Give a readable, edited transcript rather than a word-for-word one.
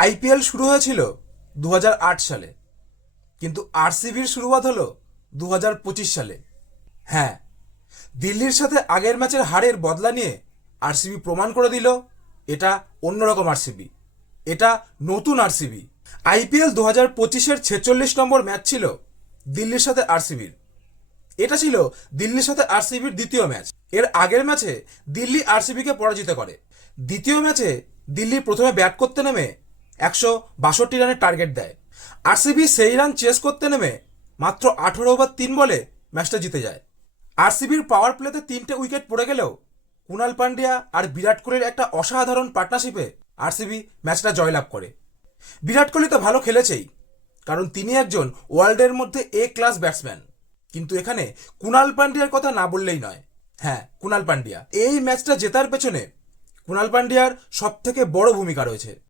IPL শুরু হয়েছিল 2008 সালে, কিন্তু আরসিবির শুরুয়াত হলো 2025 সালে। হ্যাঁ, দিল্লির সাথে আগের ম্যাচের হারের বদলা নিয়ে আরসিবি প্রমাণ করে দিল এটা অন্যরকম আরসিবি, এটা নতুন আরসিবি। আইপিএল 2025-এর 46 নম্বর ম্যাচ ছিল দিল্লির সাথে আরসিবির। এটা ছিল দিল্লির সাথে আরসিবির দ্বিতীয় ম্যাচ। এর আগের ম্যাচে দিল্লি আরসিবিকে পরাজিত করে। দ্বিতীয় ম্যাচে দিল্লি প্রথমে ব্যাট করতে নেমে 162 রানের টার্গেট দেয়। আরসিবি সেই রান চেস করতে নেমে মাত্র 18 ওভার 3 বলে ম্যাচটা জিতে যায়। আরসিবির পাওয়ার প্লেতে 3টে উইকেট পড়ে গেলেও কুনাল পান্ডিয়া আর বিরাট কোহলির একটা অসাধারণ পার্টনারশিপে আরসিবি ম্যাচটা জয়লাভ করে। বিরাট কোহলি তো ভালো খেলেছেই, কারণ তিনি একজন ওয়ার্ল্ডের মধ্যে এ ক্লাস ব্যাটসম্যান। কিন্তু এখানে কুনাল পান্ডিয়ার কথা না বললেই নয়। হ্যাঁ, কুনাল পান্ডিয়া এই ম্যাচটা জেতার পেছনে কুনাল পান্ডিয়ার সব থেকে বড় ভূমিকা রয়েছে।